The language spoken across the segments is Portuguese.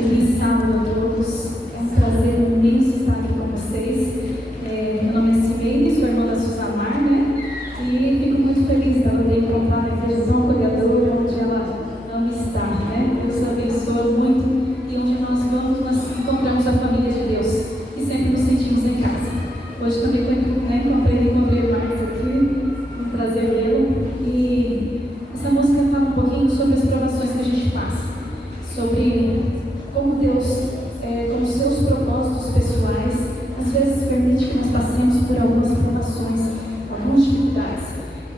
Feliz sábado a todos. É um prazer imenso estar aqui com vocês. Meu nome é Cibele, sou irmã da Suzamar, né? E fico muito feliz de poder encontrar a igreja tão acolhedora, onde ela ama estar, né? Deus abençoa muito e onde nós vamos, nós encontramos a família de Deus e sempre nos sentimos em casa. Hoje também encontrei mais aqui, um prazer meu. E essa música fala um pouquinho sobre as provações que a gente passa, sobre como Deus, com os seus propósitos pessoais, às vezes permite que nós passemos por algumas provações, algumas dificuldades.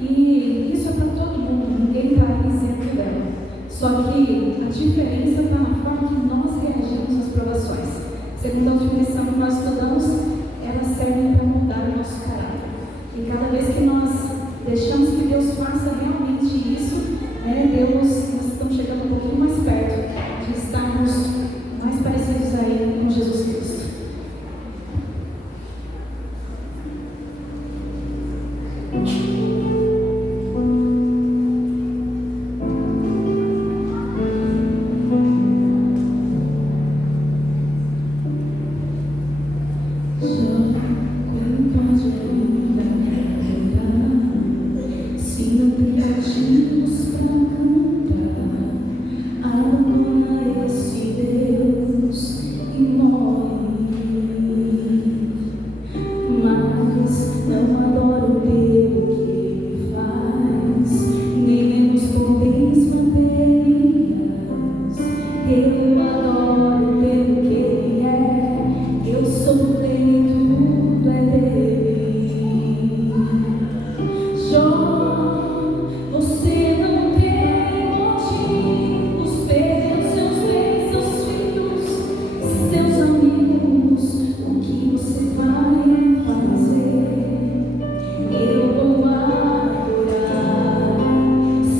E isso é para todo mundo, ninguém está isento dela. Só que a diferença está na forma que nós reagimos às provações. Segundo a definição que nós estudamos, elas servem para mudar o nosso caráter. E cada vez que nós deixamos que Deus faça realmente isso, nós estamos chegando um pouquinho mais perto de estarmos mais parecidos a Ele com Jesus Cristo.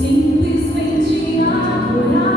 Simplesmente adorar.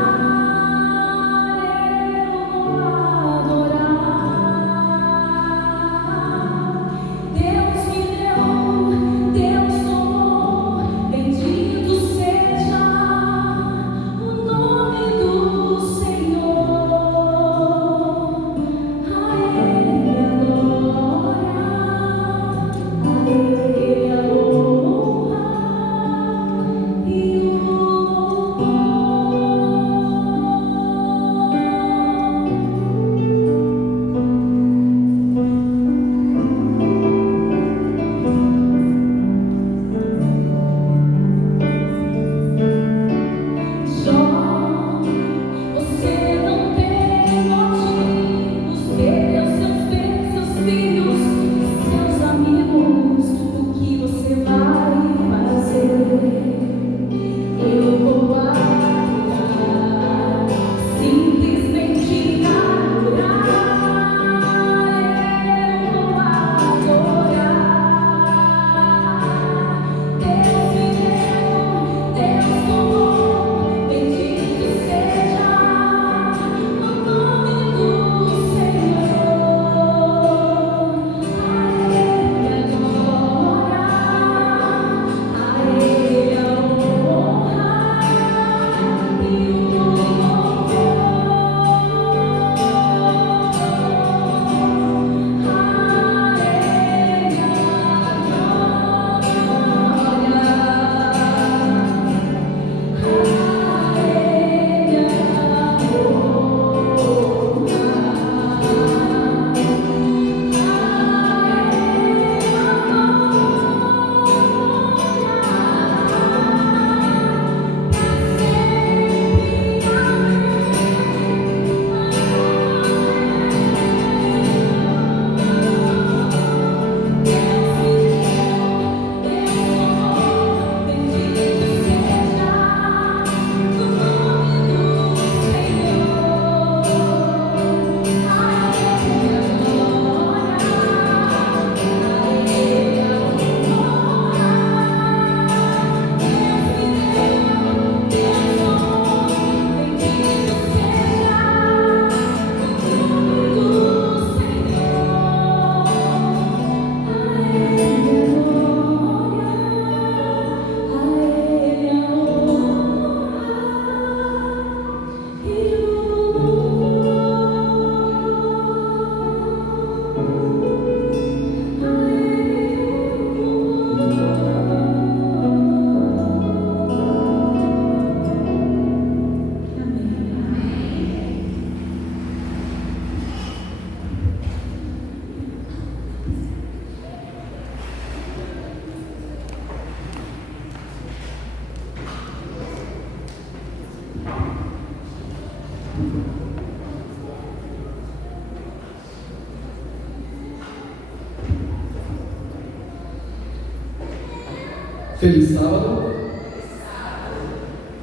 Feliz sábado.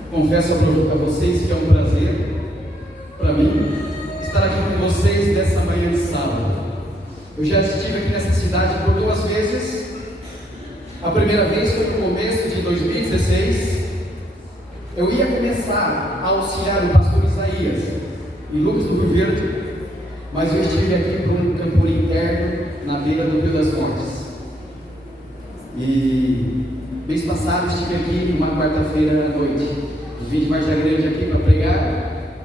Confesso a vocês que é um prazer para mim estar aqui com vocês nessa manhã de sábado. Eu já estive aqui nessa cidade por 2 vezes. A primeira vez foi no começo de 2016. Eu ia começar a auxiliar o pastor Isaías em Lucas do Rio Verde, mas eu estive aqui por um campo interno na beira do Rio das Mortes. E mês passado estive aqui numa quarta-feira à noite. Vim de Vargem Grande aqui para pregar.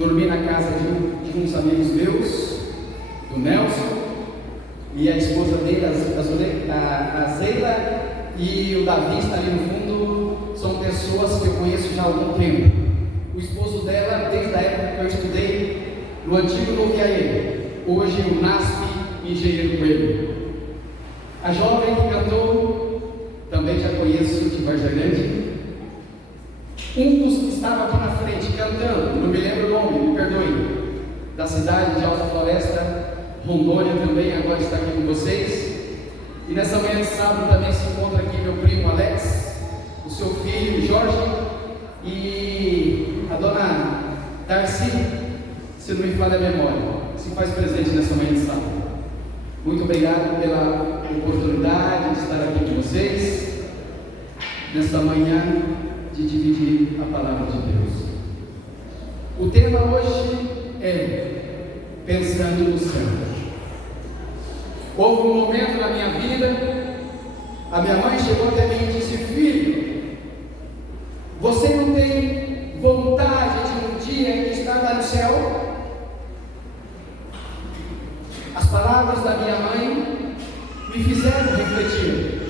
Dormi na casa de uns amigos meus, do Nelson e a esposa dele, a Zeila, e o Davi está ali no fundo. São pessoas que eu conheço já há algum tempo. O esposo dela, desde a época que eu estudei no antigo Noviaê, hoje o NASP Engenheiro Coelho. A jovem que cantou, também já conheço de Vargem Grande. Um dos que estava aqui na frente cantando, não me lembro o nome, me perdoe, da cidade de Alta Floresta, Rondônia, também agora está aqui com vocês. E nessa manhã de sábado também se encontra aqui meu primo Alex, o seu filho Jorge e a dona Darcy, se não me falha a memória, se faz presente nessa manhã de sábado. Muito obrigado pela oportunidade de estar aqui com vocês nessa manhã de dividir a palavra de Deus. O tema hoje é Pensando no Céu. Houve um momento na minha vida, a minha mãe chegou até mim e disse: filho, você não tem vontade de um dia estar lá no céu? As palavras da minha mãe me fizeram refletir.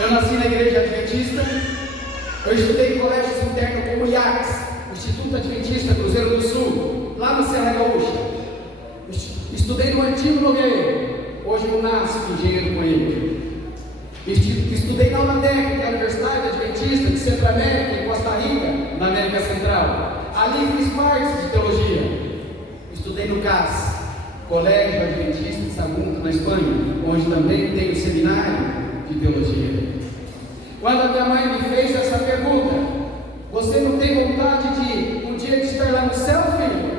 Eu nasci na igreja adventista. Eu estudei em colégios internos como o IACS, Instituto Adventista Cruzeiro do Sul, lá na Serra Gaúcha. Estudei no antigo Noviaê, hoje no NASP Engenheiro Coelho. Estudei na UNADEC, que é a Universidade Adventista de Centro-América, em Costa Rica, na América Central. Ali fiz parte de teologia. Estudei no CAS, Colégio Adventista de Sagunto, na Espanha, onde também tem o seminário de teologia. Quando a minha mãe me fez essa pergunta: você não tem vontade de um dia de estar lá no céu, filho?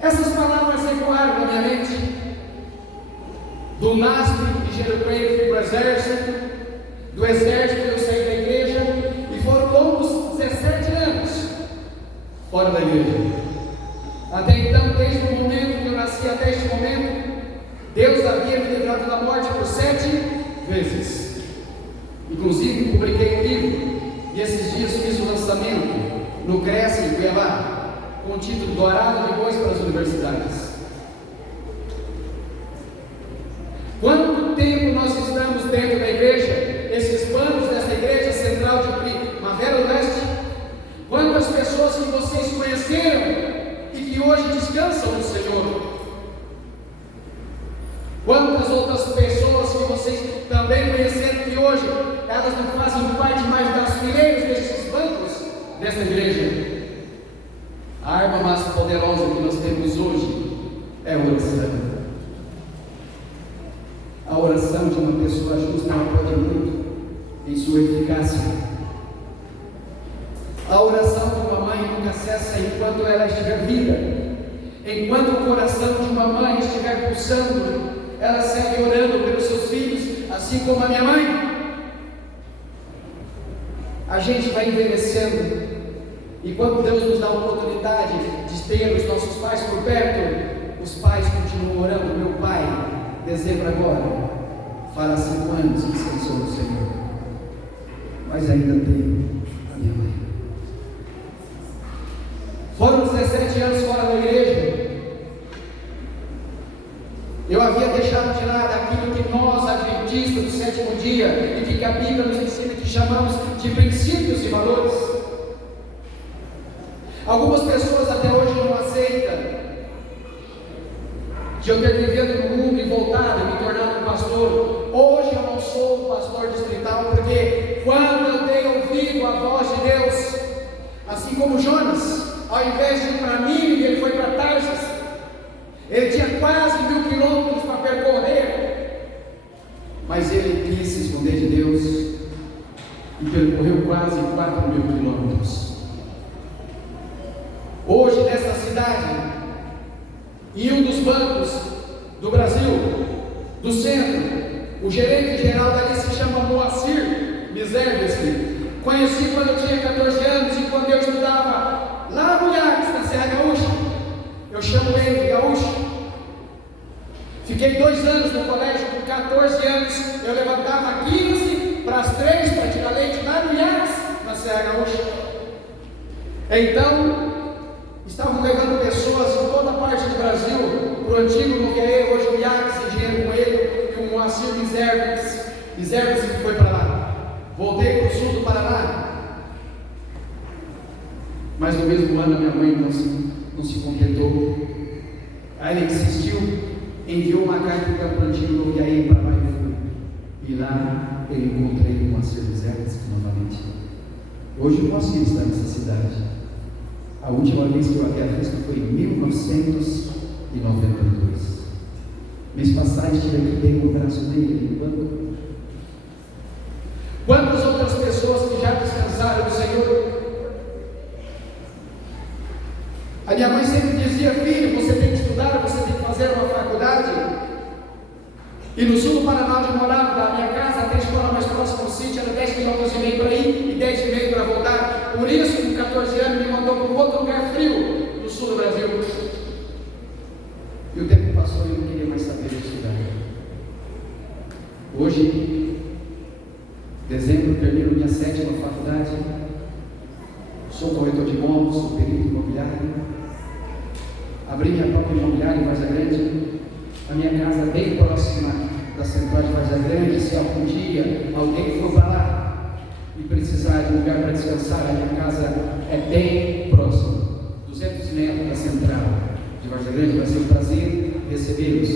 Essas palavras ecoaram na minha mente. Do NASP, Engenheiro Coelho, fui para o exército. Do exército eu saí da igreja e foram longos 17 anos fora da igreja. Até então, desde o momento que eu nasci até este momento, Deus havia me livrado da morte por 7 vezes. Inclusive publiquei um livro e esses dias fiz o lançamento no Cresce, em Cuiabá, com o título Dourado de Bois para as Universidades. Quanto tempo nós estamos dentro da igreja, esses bancos dessa igreja central de Primavera Leste? Quantas pessoas que vocês conheceram e que hoje descansam no Senhor? Quantas outras pessoas que vocês também conheceram que hoje elas não fazem parte mais das fileiras destes bancos dessa igreja? A arma mais poderosa que nós temos hoje é a oração. A oração de uma pessoa justa pode muito em sua eficácia. A oração de uma mãe nunca cessa enquanto ela estiver viva. Enquanto o coração de uma mãe estiver pulsando, ela segue orando pelos seus filhos, assim como a minha mãe. A gente vai envelhecendo, e quando Deus nos dá a oportunidade de ter os nossos pais por perto, os pais continuam orando. Meu pai, dezembro agora, fará 5 anos que descansou no Senhor, mas ainda tenho a minha mãe. Foram 17 anos fora da igreja. Eu havia deixado de lado aquilo que nós, adventistas do 7º dia, e que a Bíblia nos ensina, que chamamos de princípios e valores. Algumas pessoas até hoje não aceitam de eu ter vivido no mundo e voltado e me tornado um pastor. Hoje eu não sou um pastor distrital, porque quando eu dei ouvido à voz de Deus, assim como Jonas, ao invés de ir para Nínive, ele foi para Tarsis. Ele tinha quase 1000 quilômetros para percorrer, mas ele quis se esconder de Deus e percorreu quase 4.000 quilômetros. Hoje, nessa cidade, em um dos bancos do Brasil, do centro, o gerente geral dali se chama Moacir Miservesky. Conheci quando eu tinha 14 anos e quando eu estudava lá no IACS, na Serra Gaúcha. Eu chamo ele de Gaúcho. Fiquei 2 anos no colégio, com 14 anos eu levantava 15 para as 3 para tirar leite lá no IACS, na Serra Gaúcha. Então, estavam levando pessoas em toda a parte do Brasil para o antigo Nogueira, hoje o IACS, engenheiro Coelho, e o Moacir Miservesky que foi para lá. Voltei para o sul do Paraná, mas no mesmo ano a minha mãe não se contentou. Aí ele insistiu, enviou uma carta para o antigo Nogueira para lá e lá eu encontrei o Moacir Miservesky novamente. Hoje o Moacir está nessa cidade. A última vez que eu havia visto foi em 1992. Mês passado estive aqui, dei um abraço dele no banco. Quantas outras pessoas que já descansaram do Senhor? A minha mãe sempre dizia: filho, você tem que estudar, você tem que fazer uma faculdade. E no sul do Paraná, onde eu morava, da minha casa até a escola mais próxima do sítio, era 10,5 km para ir e 10,5 para voltar. Por isso, com 14 anos, me mandou para um outro lugar frio no sul do Brasil. E o tempo passou e eu não queria mais saber de estudar. Hoje, dezembro, termino minha 7ª faculdade. Sou corretor de imóveis, sou perito imobiliário. Abri minha própria imobiliária em Várzea Grande. A minha casa bem próxima da central de Várzea Grande. Se algum dia alguém for para lá e precisar de um lugar para descansar, a minha casa é bem próxima, 200 metros da central de Várzea Grande. Vai ser um prazer recebê-los,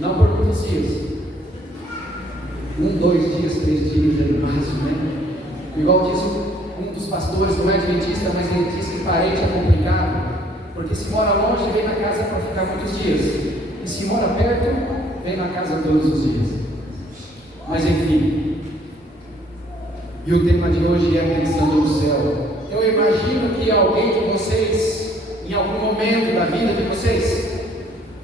não por muitos dias, 1, 2 dias, 3 dias, no máximo, né? Igual disse um dos pastores, não é adventista, mas ele disse que parente é complicado, porque se mora longe, vem na casa para ficar muitos dias, e se mora perto, vem na casa todos os dias. Mas enfim, e o tema de hoje é pensando no céu. Eu imagino que alguém de vocês, em algum momento da vida de vocês,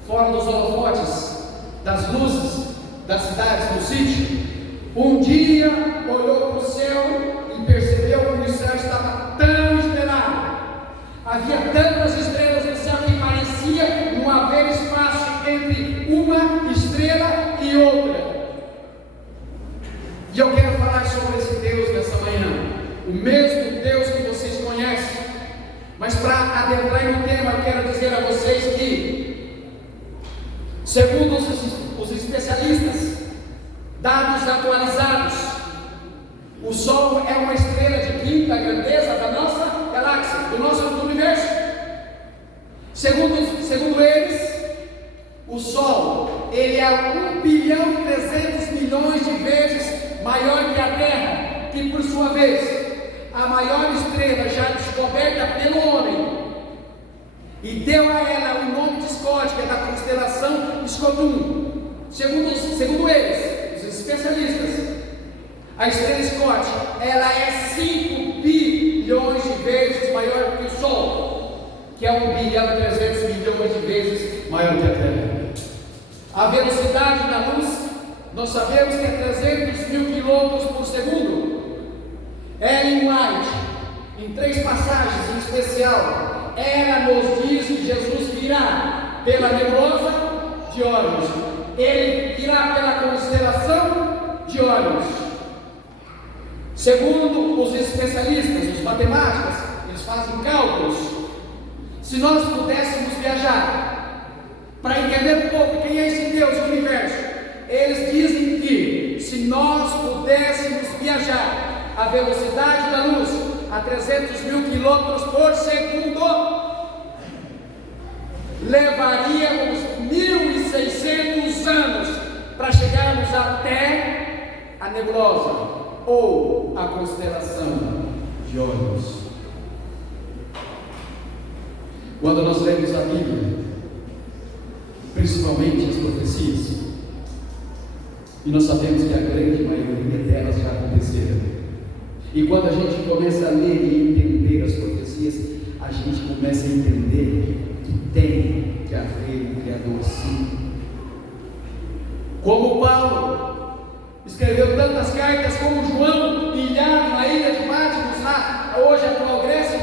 fora dos holofotes, das luzes, das cidades, do sítio, um dia olhou para o céu e percebeu que o céu estava tão estrelado, havia tantas estrelas no céu que parecia não haver espaço entre uma estrela e outra. E eu quero falar sobre esse Deus nessa manhã, o mesmo Deus que vocês conhecem. Mas para adentrar no tema, eu quero dizer a vocês que, segundo os especialistas, dados atualizados, o Sol é uma estrela de quinta grandeza da nossa galáxia, do nosso universo. Segundo eles, o Sol, ele é 1.300.000.000 de vezes maior que a Terra, que por sua vez, a maior estrela já descoberta pelo homem, e deu a ela o nome de Scott, que é da constelação Scotum. Segundo eles, os especialistas, a estrela Scott, ela é 5 bilhões de vezes maior que o Sol, que é 1.300.000.000 de vezes maior que a Terra. A velocidade da luz, nós sabemos que é 300.000 km por segundo. Ellen White, em 3 passagens em especial, ela nos diz que Jesus virá pela nebulosa de Órion, ele virá pela constelação de Órion. Segundo os especialistas, os matemáticos, eles fazem cálculos. Se nós pudéssemos viajar para entender um pouco quem é esse Deus do universo, eles dizem que se nós pudéssemos viajar a velocidade da luz a 300.000 km por segundo, levaríamos 1.600 anos para chegarmos até a nebulosa ou a constelação de Órion. Quando nós lemos a Bíblia, principalmente as profecias, e nós sabemos que a grande maioria delas já aconteceram, e quando a gente começa a ler e entender as profecias, a gente começa a entender que tem que haver um Criador, sim. Como Paulo escreveu tantas cartas, como João, ilhado na ilha de Patmos, lá hoje a atual Grécia,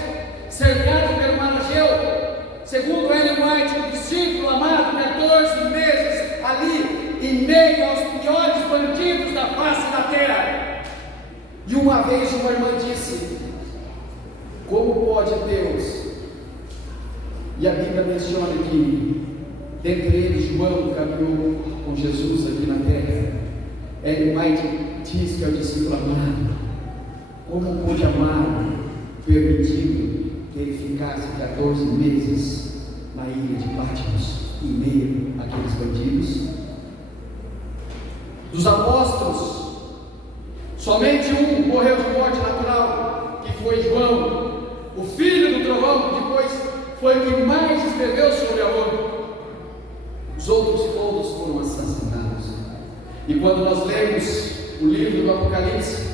cercado pelo mar Egeu. Segundo Ellen White, um discípulo amado, 14 meses ali, em meio aos piores bandidos da face da terra. E uma vez uma irmã disse: como pode Deus? E a Bíblia menciona que, dentre eles, João caminhou com Jesus aqui na terra. Ellen White diz que é o discípulo amado. Como pôde amar, permitindo que ele ficasse 14 meses na ilha de Patmos, em meio àqueles bandidos? Dos apóstolos, somente um morreu de morte natural, que foi João, o filho do trovão, que depois foi o que mais escreveu sobre a obra. Os outros todos foram assassinados. E quando nós lemos o livro do Apocalipse,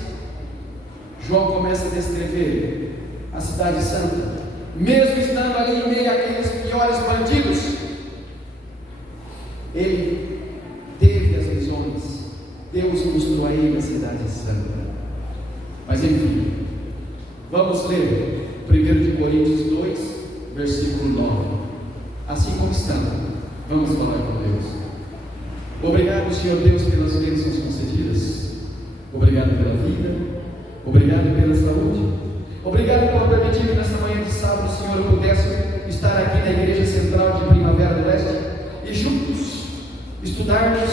João começa a descrever a cidade santa, mesmo estando ali em meio àqueles piores bandidos. Ele teve as visões, Deus mostrou a ele a cidade santa. Mas enfim, vamos ler 1 Coríntios 2, versículo 9. Assim como estamos, vamos falar com Deus. Obrigado, Senhor Deus, pelas bênçãos concedidas. Obrigado pela vida. Obrigado pela saúde. Obrigado por permitir que nesta manhã de sábado, Senhor, eu pudesse estar aqui na Igreja Central de Primavera do Leste e juntos estudarmos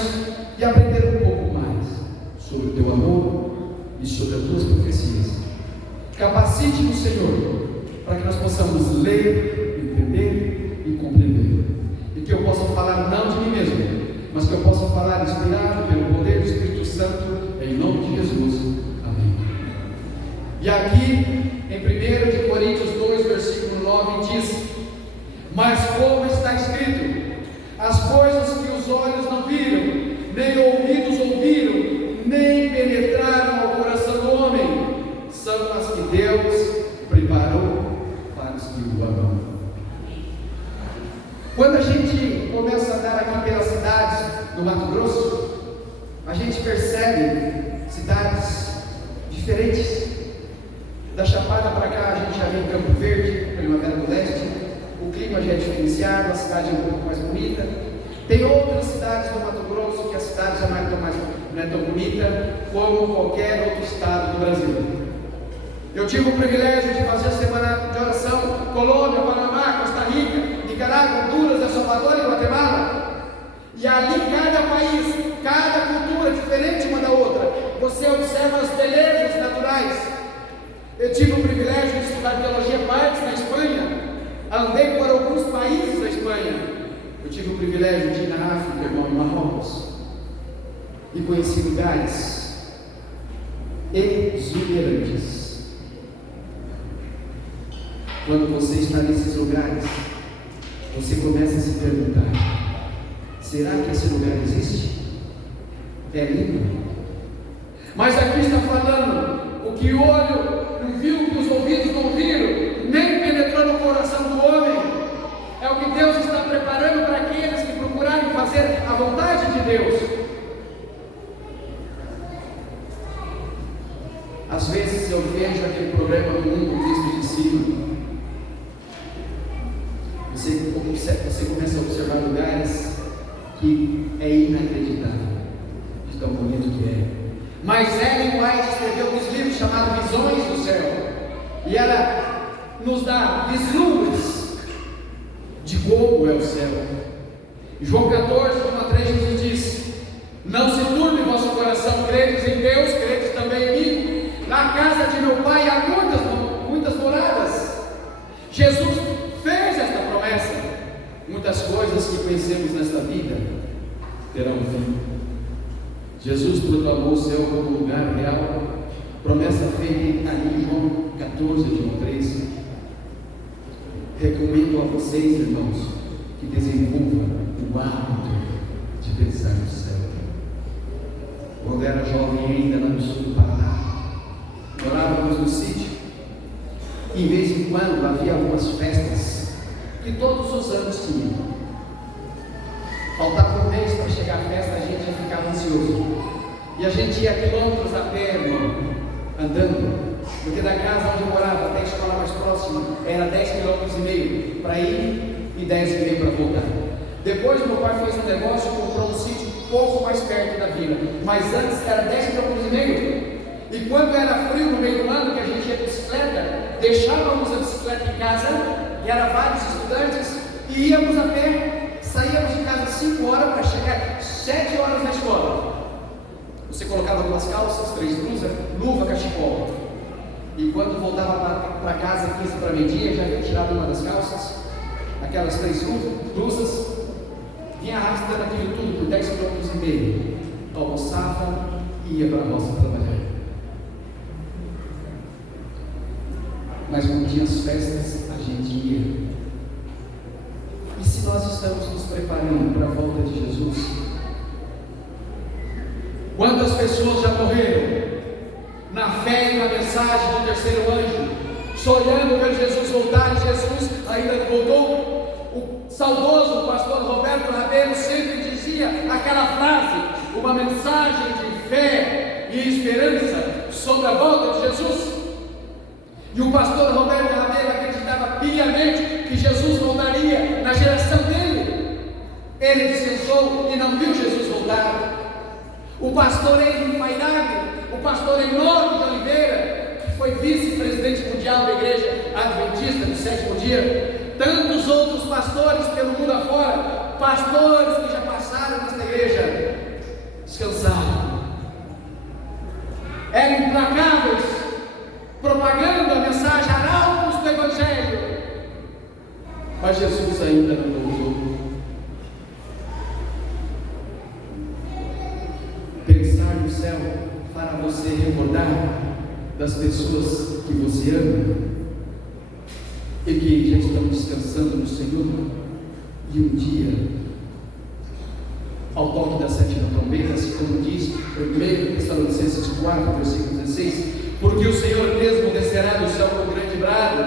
e aprender um pouco mais sobre o Teu amor e sobre as Tuas profecias. Capacite-nos, Senhor, para que nós possamos ler, entender e compreender. E que eu possa falar não de mim mesmo, mas que eu possa falar inspirado pelo poder do Espírito Santo, em nome de Jesus. Amém. E aqui, em 1 Coríntios 2, versículo 9, diz: mas como está escrito, as coisas que os olhos não viram, nem ouvidos ouviram, nem penetraram ao coração do homem, são as que Deus preparou para os que o amam. Quando a gente começa a andar aqui pelas cidades do Mato Grosso, a gente percebe cidades diferentes. Da Chapada para cá, a gente já vê Campo Verde, Primavera do Leste, o clima já é diferenciado, a cidade é um pouco mais bonita. Tem outras cidades do Mato Grosso que a cidade já não é tão bonita como qualquer outro estado do Brasil. Eu tive o privilégio de fazer a semana de oração Colômbia, Panamá, Costa Rica, Nicarágua, Honduras, El Salvador e Guatemala. E ali cada país, cada cultura diferente uma da outra, você observa as belezas naturais. Eu tive o privilégio de estudar teologia Partes na Espanha, andei por alguns países da Espanha. Eu tive o privilégio de ir na África, irmão, em Marrocos, e conheci lugares exuberantes. Quando você está nesses lugares, você começa a se perguntar: será que esse lugar existe? É lindo. Mas aqui está falando o que o olho não viu, que os ouvidos não ouviram, nem penetrou no coração do homem. É o que Deus está preparando para aqueles que procurarem fazer a vontade de Deus. Às vezes eu vejo aquele programa do mundo visto de cima. Você começa a observar lugares que é inacreditável, de tão bonito que é. Mas Ellen White escreveu um livro chamado Visões do Céu, e ela nos dá vislumbres de como é o céu. João 14, 1 a 3 nos diz: não se turbe o vosso coração, credes em Deus, credes também em mim. Na casa de meu pai há muitas moradas. Jesus fez esta promessa. Muitas coisas que conhecemos nesta vida terão fim. Jesus proclamou o céu como lugar real, promessa feita ali em João 14, João 3. recomendo a vocês, irmãos, que desenvolvam o hábito de pensar no céu. Quando era jovem ainda lá no sul do Paraná, morávamos no sítio, e de vez em quando havia algumas festas que todos os anos tinham. Faltava um mês para chegar a festa, a gente já ficava ansioso. E a gente ia quilômetros a pé, irmão, andando, porque da casa onde eu morava até a escola mais próxima era 10,5 km para ir e 10,5 para voltar. Depois meu pai fez um negócio e comprou um sítio um pouco mais perto da vila, mas antes era 10,5 km. E quando era frio no meio do ano, que a gente ia de bicicleta, deixávamos a bicicleta em casa, e eram vários estudantes, e íamos a pé. Saíamos de casa às 5 horas para chegar 7 horas na escola. Você colocava 2 calças, 3 blusas, luva, cachecol. E quando voltava para casa 15 para meio-dia, já havia tirado uma das calças, aquelas 3 blusas, vinha arrastando aquilo tudo por 10,5 km. Almoçava e ia para a roça trabalhar. Mas quando tinha as festas, a gente ia. E se nós estamos nos preparando para a volta de Jesus? Quantas pessoas já morreram na fé e na mensagem do terceiro anjo, sonhando ver Jesus voltar, e Jesus ainda não voltou? O saudoso pastor Roberto Rabelo sempre dizia aquela frase, uma mensagem de fé e esperança sobre a volta de Jesus. E o pastor Roberto Rabelo acreditava piamente que Jesus voltaria na geração dele. Ele dispensou e não viu Jesus voltar. O pastor Henrique Fairag, o pastor Enoque de Oliveira, que foi vice-presidente mundial da igreja adventista do 7º dia, tantos outros pastores pelo mundo afora, pastores que já passaram nesta igreja, descansaram, eram implacáveis, propagando a mensagem arautos do Evangelho, mas Jesus ainda não voltou. Pensar no céu fará você recordar das pessoas que você ama e que já estão descansando no Senhor. E um dia, ao toque da 7ª trombeta, como diz 1 Tessalonicenses 4, versículo 16, porque o Senhor mesmo descerá do céu com grande brado,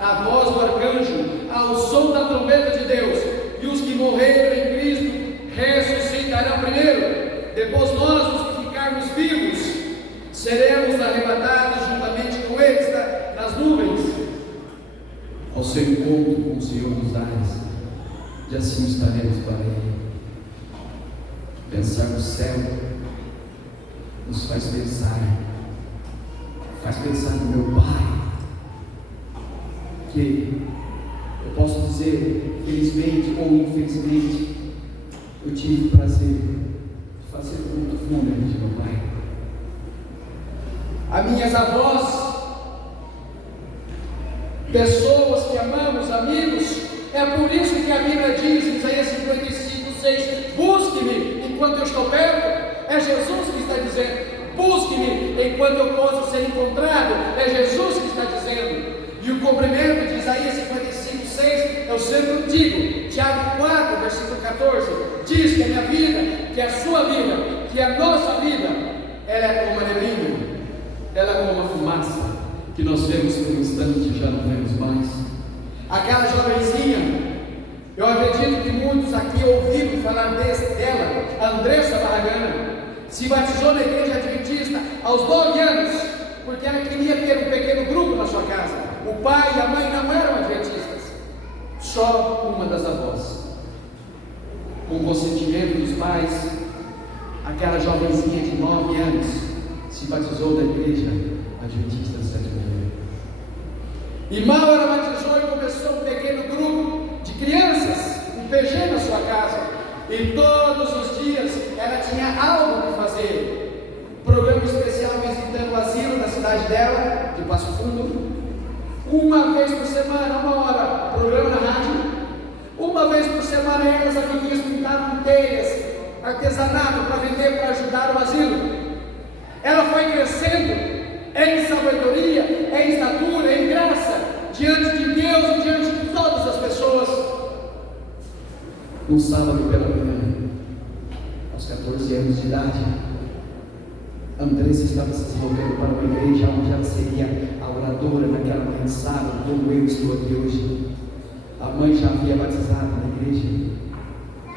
a voz do arcanjo, ao som da trombeta de Deus, e os que morreram em Cristo ressuscitarão primeiro. Depois nós, os que ficarmos vivos, seremos arrebatados juntamente com eles nas nuvens, ao seu encontro com o Senhor dos ares, e assim estaremos para Ele. Pensar no céu nos faz pensar no meu Pai, que eu posso dizer, felizmente ou infelizmente, eu tive o prazer de fazer o culto fúnebre de meu pai. As minhas avós, pessoas que amamos, amigos, é por isso que a Bíblia diz em Isaías 55:6, busque-me enquanto eu estou perto. É Jesus que está dizendo, busque-me enquanto eu posso ser encontrado. É Jesus que está dizendo. E o cumprimento de Isaías 55:6, eu sempre digo, Tiago 4, versículo 14, diz que a minha vida, que a sua vida, que a nossa vida, ela é como a neblina, ela é como uma fumaça, que nós vemos por um instante e já não vemos mais. Aquela jovenzinha, eu acredito que muitos aqui ouviram falar dela, Andressa Barragana, se batizou na igreja adventista aos 9 anos, porque ela queria ter um pequeno grupo na sua casa. O pai e a mãe não eram adventistas, só uma das avós. Com o consentimento dos pais, aquela jovenzinha de 9 anos se batizou na igreja adventista do 7º dia. E mal ela batizou e começou um pequeno grupo de crianças, um PG na sua casa. E todos os dias ela tinha algo para fazer. Programa especial visitando o asilo da cidade dela, de Passo Fundo. Uma vez por semana, 1 hora, programa na rádio. Uma vez por semana, elas, amiguinhas, pintavam telhas, artesanato para vender, para ajudar o asilo. Ela foi crescendo em sabedoria, em estatura, em graça, diante de Deus e diante de todas num sábado pela manhã, aos 14 anos de idade, Andressa estava se deslocando para uma igreja onde ela seria a oradora naquela manhã de sábado, como eu estou aqui hoje. A mãe já havia batizado na igreja,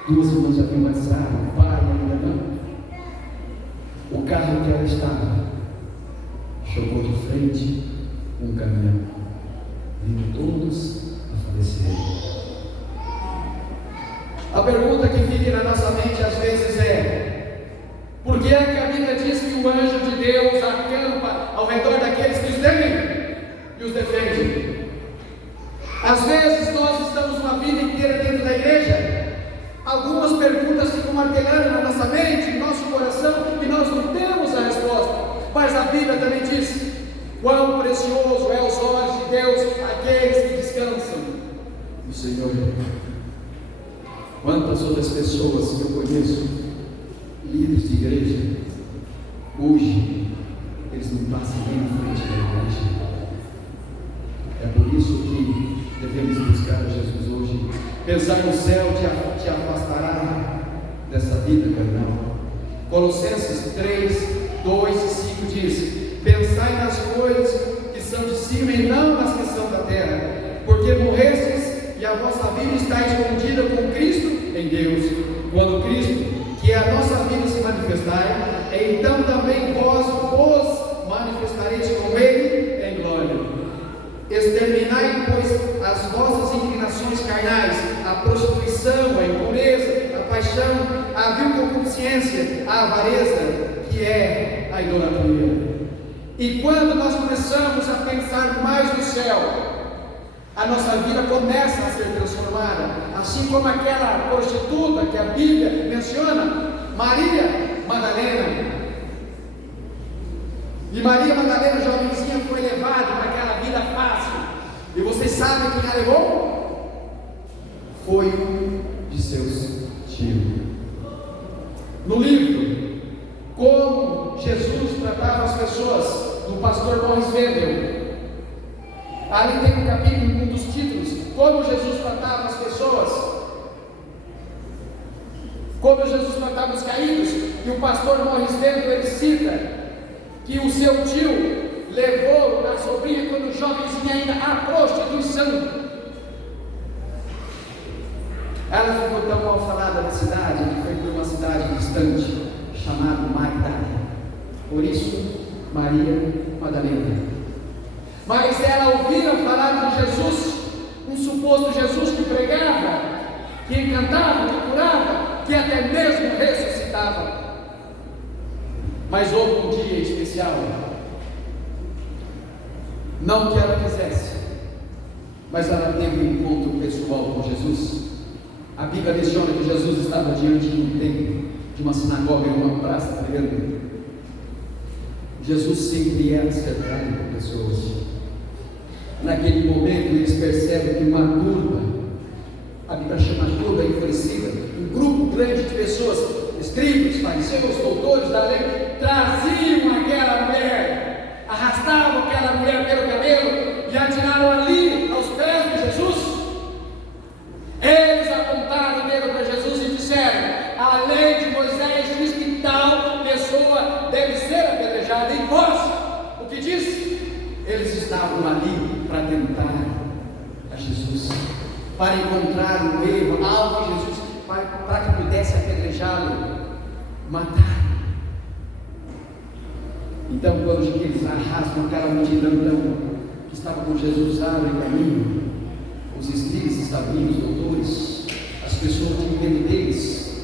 2 irmãs já haviam batizado, o pai ainda não. O carro que ela estava chocou de frente um caminhão, vindo todos a falecer. A pergunta que fica na nossa mente às vezes é: por que é que a Bíblia diz que o anjo de Deus acampa ao redor daqueles que os temem e os defende? Às vezes nós estamos uma vida inteira dentro da igreja, algumas perguntas ficam martelando na nossa mente, no nosso coração, e nós não temos a resposta. Mas a Bíblia também diz: quão precioso é aos olhos de Deus aqueles que descansam no Senhor. Quantas outras pessoas que eu conheço, líderes de igreja, hoje eles não passam nem na frente da igreja. É por isso que devemos buscar Jesus hoje. Pensar no céu te afastará dessa vida carnal. Colossenses 3, 2 e 5 diz: pensai nas coisas que são de cima e não nas que são da terra, porque morrestes e a vossa vida está escondida com Cristo em Deus. Quando Cristo, que é a nossa vida, se manifestar, então também vós vos manifestareis com Ele em glória. Exterminai, pois, as vossas inclinações carnais, a prostituição, a impureza, a paixão, a vil concupiscência, a avareza, que é a idolatria. E quando nós começamos a pensar mais no céu, a nossa vida começa a ser transformada, assim como aquela prostituta que a Bíblia menciona, Maria Madalena. E Maria Madalena, jovenzinha, foi levada para aquela vida fácil. E vocês sabem quem a levou? Foi um de seus tios. No livro Como Jesus Tratava as Pessoas, do pastor Morris Wendel, ali tem um capítulo, um dos títulos: Como Jesus Tratava as Pessoas, como Jesus tratava os caídos. E o pastor Morris Wendel, ele cita que o seu tio levou a sobrinha, quando jovenzinha ainda, à prostituição. Ela ficou tão mal falada na cidade que foi para uma cidade distante chamada Magdala, por isso Maria Madalena. Mas ela ouvia falar de Jesus, um suposto Jesus que pregava, que encantava, que curava, que até mesmo ressuscitava. Mas houve um dia especial, não que ela quisesse, mas ela teve um encontro pessoal com Jesus. A Bíblia menciona que Jesus estava diante de um templo, de uma sinagoga, em uma praça pregando. Jesus sempre era cercado por pessoas. Naquele momento eles percebem que uma turba, a Bíblia chama turba enfurecida, um grupo grande de pessoas, escribas, fariseus, doutores da lei, traziam aquela mulher, arrastavam aquela mulher pelo cabelo e atiraram ali aos pés de Jesus. Eles apontaram o dedo para Jesus e disseram: a lei de Moisés diz que tal pessoa deve ser apedrejada, e vós, o que diz? Eles estavam ali para tentar a Jesus, para encontrar um erro, algo em Jesus, para que pudesse apedrejá-lo, matar. Então, quando eles arrastam aquela multidão que estava com Jesus, abrem caminho, os escribas estavam indo, os doutores, as pessoas tinham medo deles,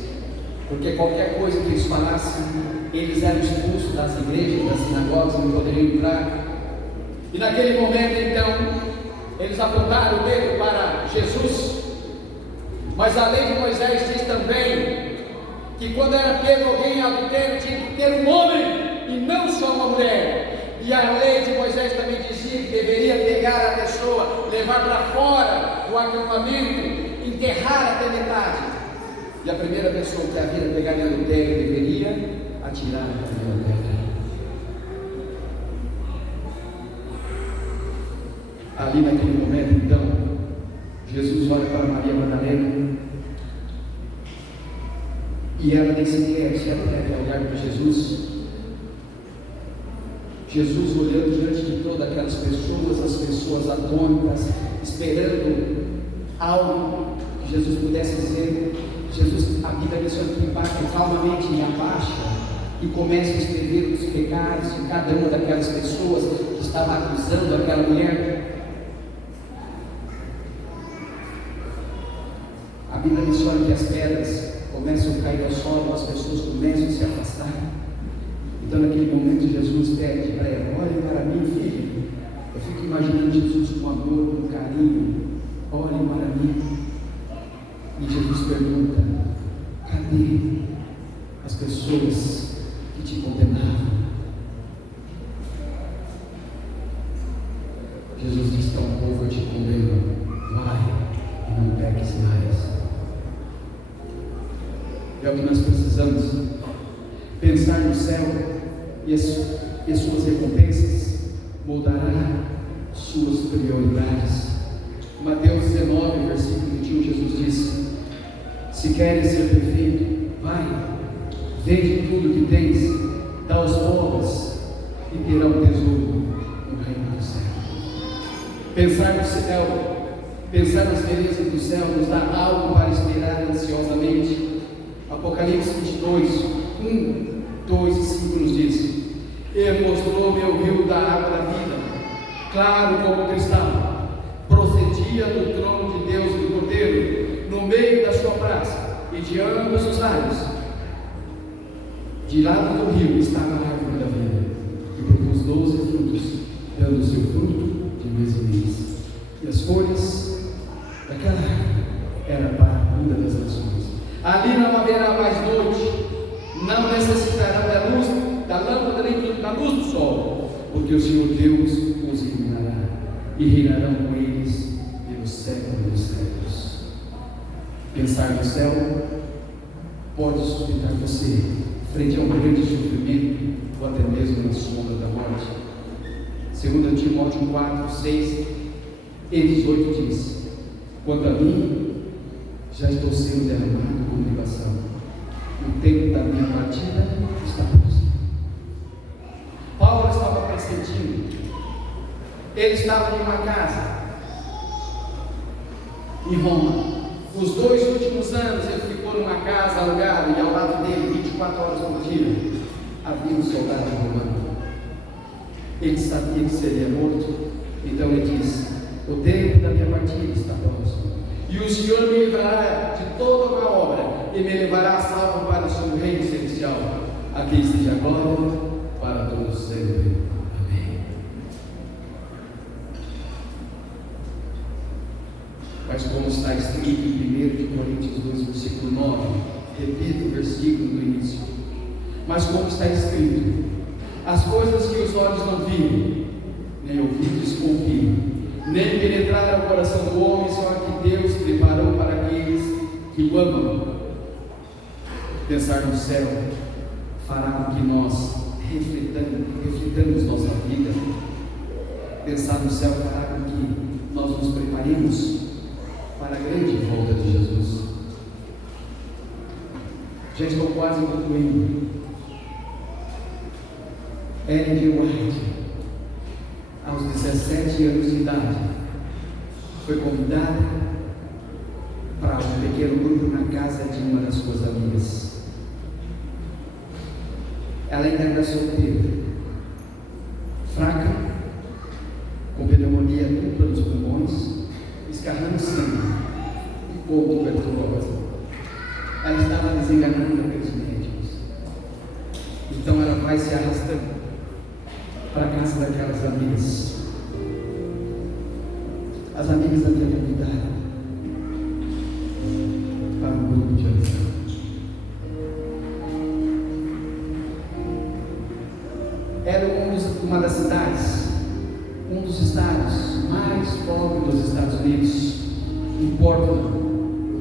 porque qualquer coisa que eles falassem, eles eram expulsos das igrejas, das sinagogas, não poderiam entrar. E naquele momento, então, eles apontaram o dedo para Jesus. Mas a lei de Moisés diz também que quando era pego alguém em adultério, tinha que ter um homem e não só uma mulher. E a lei de Moisés também dizia que deveria pegar a pessoa, levar para fora do acampamento, enterrar até metade. E a primeira pessoa que havia pegado em adultério deveria atirar a primeira pedra. Ali naquele momento, então, Jesus olha para Maria Madalena e ela nem sequer se atreve a olhar para Jesus. Jesus olhando diante de todas aquelas pessoas, as pessoas atônitas, esperando algo que Jesus pudesse dizer. Jesus, a Bíblia diz que bate calmamente e abaixa e começa a escrever os pecados de cada uma daquelas pessoas que estava acusando aquela mulher. A Bíblia menciona que as pedras começam a cair ao solo, as pessoas começam a se afastar. Então naquele momento Jesus pede para ela: olhe para mim, filho. Eu fico imaginando Jesus com amor, com carinho. Olhe para mim. E Jesus pergunta: cadê as pessoas que te condenavam? Jesus diz: tampouco eu te condeno. Vai e não peques mais. É o que nós precisamos. Pensar no céu e suas recompensas moldará suas prioridades. Mateus 19, versículo 21, Jesus disse: se queres ser perfeito, vai, vende tudo que tens, dá aos pobres e terá um tesouro no reino do céu. Pensar no céu, pensar nas belezas do céu nos dá algo para esperar ansiosamente. Apocalipse 22, 1, 2 e 5 nos diz: ele mostrou-me o rio da água da vida, claro como cristal, procedia do trono de Deus e do Cordeiro, no meio da sua praça, e de ambos os lados, de lado do rio, estava a árvore da vida, que produz 12 frutos, dando o seu fruto de mês em mês. E as folhas daquela árvore eram para a cura das nações. Ali não haverá mais noite, não necessitará da luz, da lâmpada nem da luz do sol, porque o Senhor Deus os iluminará e reinarão com eles pelos séculos dos séculos. Pensar no céu pode sustentar você frente a um grande sofrimento ou até mesmo na sombra da morte. 2 Timóteo 4, 6 e 18 diz: quanto a mim, já estou sendo derramado como libação, o tempo da minha partida está próximo. Paulo estava pressentindo. Ele estava em uma casa em Roma. Os 2 últimos anos ele ficou numa casa alugada, e ao lado dele, 24 horas por dia, havia um soldado romano. Ele sabia que seria morto, então ele disse: o tempo da minha partida está próximo, e o Senhor me livrará de toda a obra e me levará a salvo para o seu reino celestial. Aqui esteja a glória para todos sempre. Amém. Mas como está escrito em 1 Coríntios 2, versículo 9, repito o versículo do início: mas como está escrito, as coisas que os olhos não viram, nem ouvidos ouviram, nem penetraram o coração do homem, só que Deus preparou para aqueles que o amam. Pensar no céu fará com que nós reflitamos nossa vida. Pensar no céu fará com que nós nos preparemos para a grande volta de Jesus. Já estou quase concluindo. Ellen G. White, aos 17 anos de idade, foi convidada para um pequeno grupo na casa de uma das suas amigas. Ela ainda era solteira, fraca, com pneumonia dupla nos pulmões, escarrando sangue, um pouco tuberculosa. Ela estava desenganando aqueles médicos. Então ela vai se arrastando para a casa daquelas amigas. As amigas haviam convidado para um grupo de oração. Era uma das cidades, um dos estados mais pobres dos Estados Unidos, em Portland,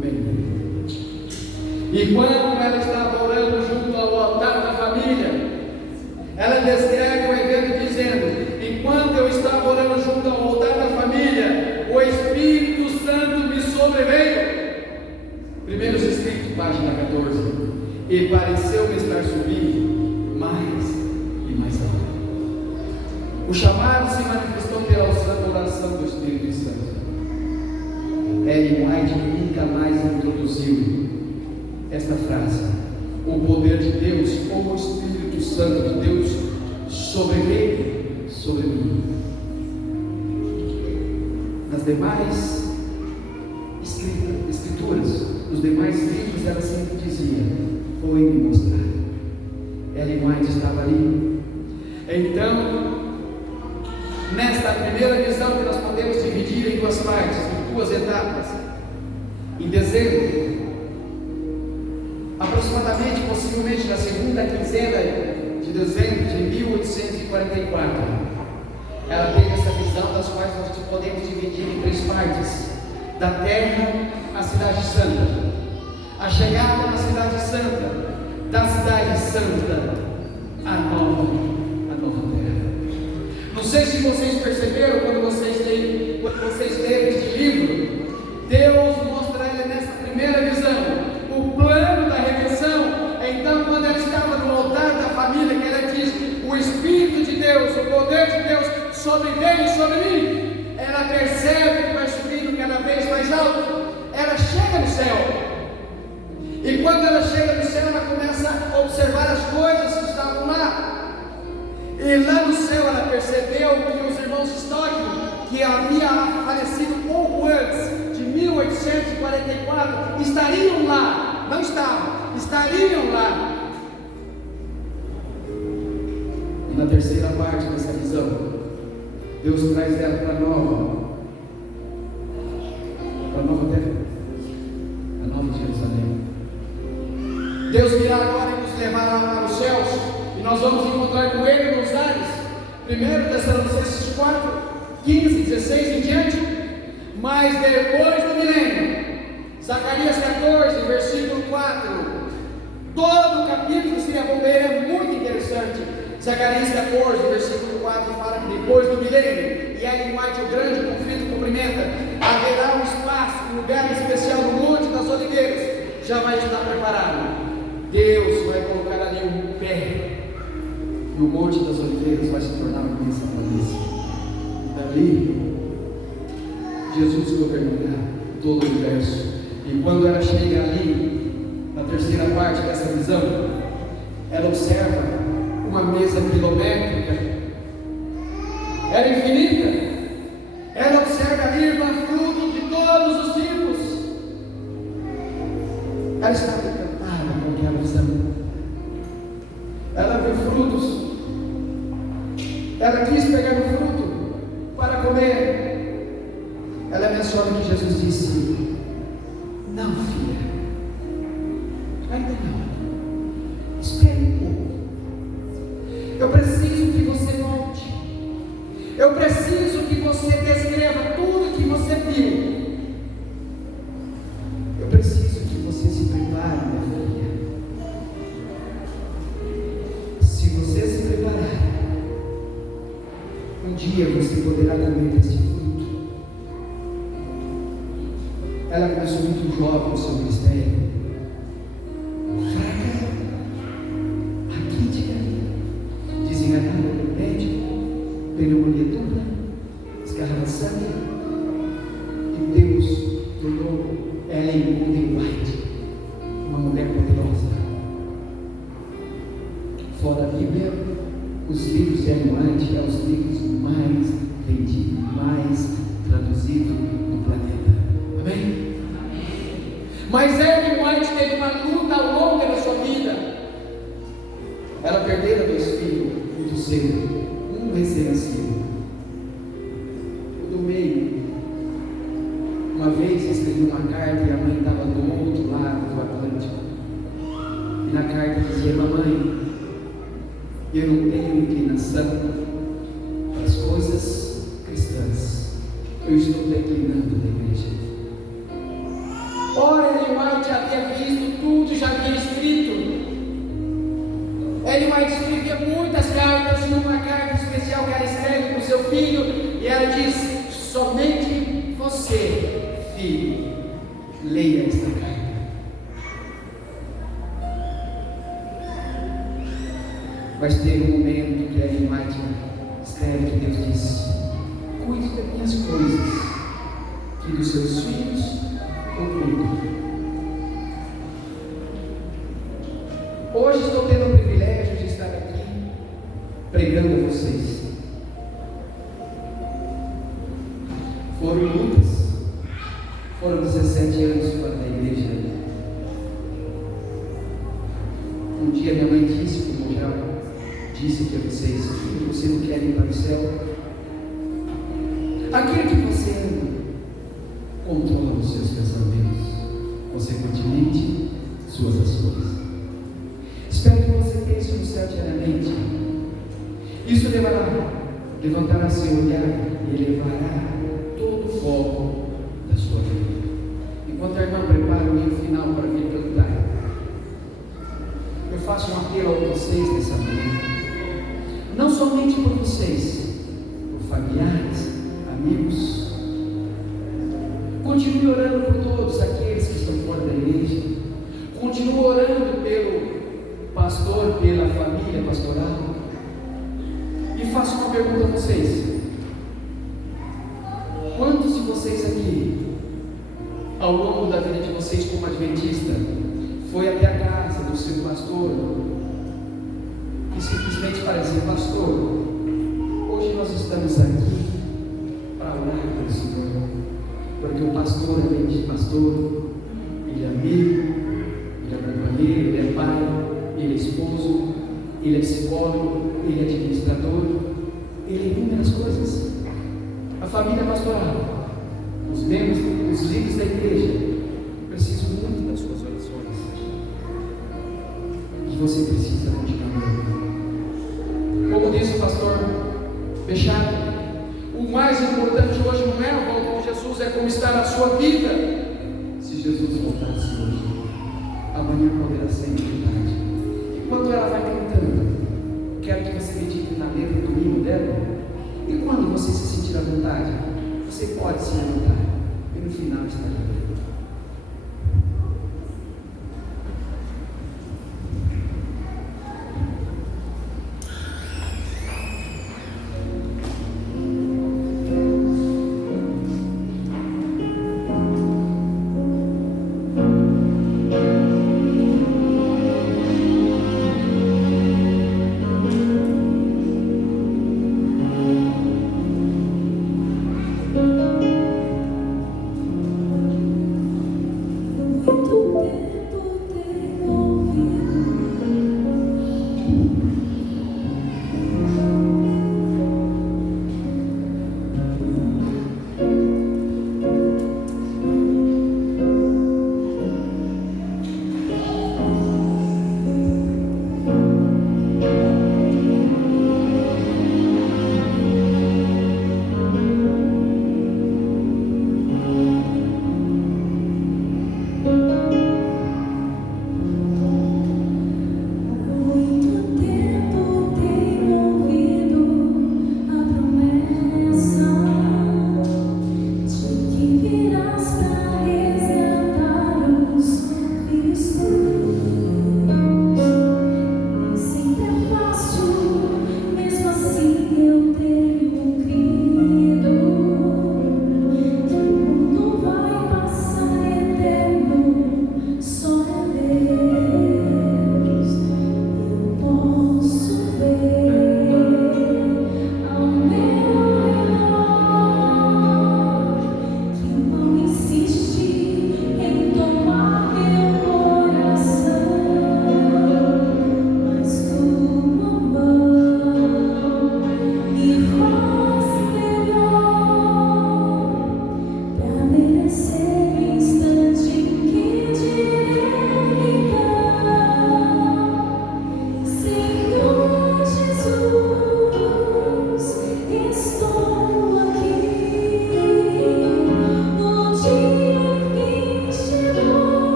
Maine. E quando ela estava orando junto ao altar da família, ela descreve o evento dizendo: enquanto eu estava orando junto ao altar da família, o Espírito Santo me sobreveio. Primeiros escritos, página 14. e pareceu-me estar subindo mais e mais alto. O chamado se manifestou pela oração do Espírito Santo. Ellen White nunca mais introduziu esta frase: o poder de Deus ou o Espírito Santo de Deus sobre ele, sobre mim. Nas demais escrituras, nos demais livros, ela sempre dizia: foi me mostrar. Ellen White estava ali. Então, nesta primeira visão, que nós podemos dividir em duas partes, em duas etapas, em dezembro, aproximadamente, possivelmente na segunda quinzena de dezembro de 1844, ela teve essa visão, das quais nós podemos dividir em três partes: da terra à cidade santa, a chegada na cidade santa, da cidade santa à nova terra. Não sei se vocês perceberam, quando vocês leram este livro, Deus mostra a ela nessa primeira visão o plano da redenção. Então, quando ela estava no altar da família, que ela diz: o Espírito de Deus, o poder de Deus sobreveio sobre mim, ela percebe que vai subindo cada vez mais alto. Ela chega no céu, e quando ela chega no céu, ela começa a observar as coisas que estavam lá. E lá no céu ela percebeu que os irmãos Stock, que havia falecido pouco antes de 1844, estariam lá. Não estavam, estariam lá. E na terceira parte dessa visão, Deus traz ela para a nova terra, a nova Jerusalém. Deus virá agora e nos levará para os céus, e nós vamos encontrar com Ele nos ares. 1 Tessalonicenses 4, 15, 16 em diante. Mas depois do milênio, Zacarias 14, versículo 4, todo o capítulo se desenvolver, é muito interessante. Zacarias 14, versículo 4 fala que depois do milênio, e Ellen White, o grande conflito cumprimenta, haverá um espaço, um lugar especial no Monte das Oliveiras, já vai estar preparado. Deus vai colocar ali um pé, e o Monte das Oliveiras vai se tornar uma imensa planície. Dali, Jesus governará todo o universo. E quando ela chega ali, na terceira parte dessa visão, ela observa uma mesa quilométrica, era infinita. Ela observa ali, irmã, fruto de todos os tipos. Ela estava encantada com aquela visão. Ela viu frutos. Ela quis pegar o fruto para comer. Ela menciona que Jesus disse: não, filha, ainda não, espere um pouco. Eu preciso que você volte. Eu preciso que você descreva tudo que você viu. Eu preciso que você se prepare, minha filha. Se você se preparar, um dia você poderá comer desse fruto. Ela começou muito jovem no seu ministério, fraca, raquítica, desenganada pelo médico, pneumonia dupla, escarrava sangue, e Deus tornou Ellen White uma mulher poderosa. Fora a Bíblia, os livros de Ellen White são os livros mais vendidos, mais traduzidos no planeta. Amém? Mas Ellen White teve uma luta ao longo da sua vida. Ela perdeu 2 filhos muito cedo, um recém-nascido, o do meio. Uma vez escrevi uma carta e a mãe estava do outro lado do Atlântico, e na carta dizia: mamãe, eu não tenho inclinação para as coisas cristãs, eu estou declinando da igreja. Ora, Ellen White já havia visto tudo, já havia escrito. Ellen White escrevia muitas cartas, e uma carta especial que ela escreve para o seu filho, e ela diz: somente você, filho, leia esta carta. Mas teve um momento que Ellen White escreve que Deus disse: cuide das minhas coisas, que dos seus filhos eu cuido. Hoje estou tendo o privilégio de estar aqui pregando a vocês. Foram lutas, foram 17 anos fora da igreja. Um dia minha mãe disse, como já disse aqui a vocês: filho, você não quer ir para o céu? Aquele que você ama controla os seus pensamentos, consequentemente, suas ações. Espero que você pense no céu diariamente. Isso levantará seu olhar e levará todo o foco da sua vida. Enquanto a irmã prepara o hino final para vir cantar, eu faço um apelo a vocês nessa manhã. Não somente por vocês, por familiares, amigos. Continue orando por todos aqueles que estão fora da igreja. Continue orando pelo pastor, pela família pastoral. E faço uma pergunta a vocês: quantos de vocês aqui, ao longo da vida de vocês como adventista, foi até a casa do seu pastor, que simplesmente parecia pastor? Hoje nós estamos aqui para orar pelo Senhor, porque o pastor, além de pastor, ele é amigo, ele é companheiro, ele é pai, ele é esposo, ele é psicólogo, ele é administrador, ele é inúmeras coisas. A família pastoral, os membros, os líderes da igreja, precisam muito das suas orações. E você precisa continuar orando. Como disse o pastor Bechado, o mais importante hoje não é o volta de Jesus, é como está a sua vida. Se Jesus voltasse hoje, amanhã poderá ser tarde. Quando ela vai cantando, quero que você medite na letra do hino dela. E quando você se sentir à vontade, você pode se levantar e no final estar ali.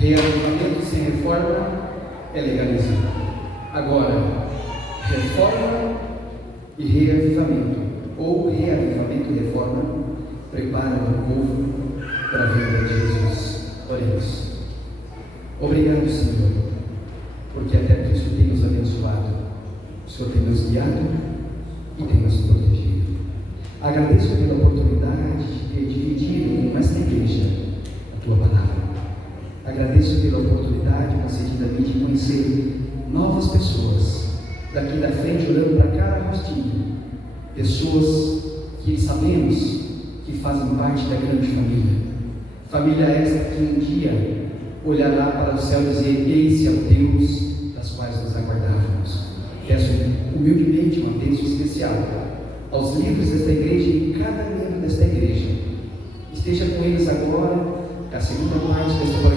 Reavivamento sem reforma é legalismo. Agora, reforma e reavivamento, ou reavivamento e reforma, preparam o povo para a vinda de Jesus. Oremos. Obrigado, Senhor, porque até que o Senhor tem nos abençoado, o Senhor tem nos guiado e tem nos protegido. Agradeço pela oportunidade de ter dividido com esta igreja a Tua palavra. Agradeço pela oportunidade concedida a mim de conhecer novas pessoas, daqui da frente olhando para cada rostinho, pessoas que sabemos que fazem parte da grande família esta que um dia olhará para o céu e dizer: esse é o Deus das quais nos aguardávamos. Peço humildemente uma bênção especial aos líderes desta igreja e cada membro desta igreja. Esteja com eles agora, a segunda parte desta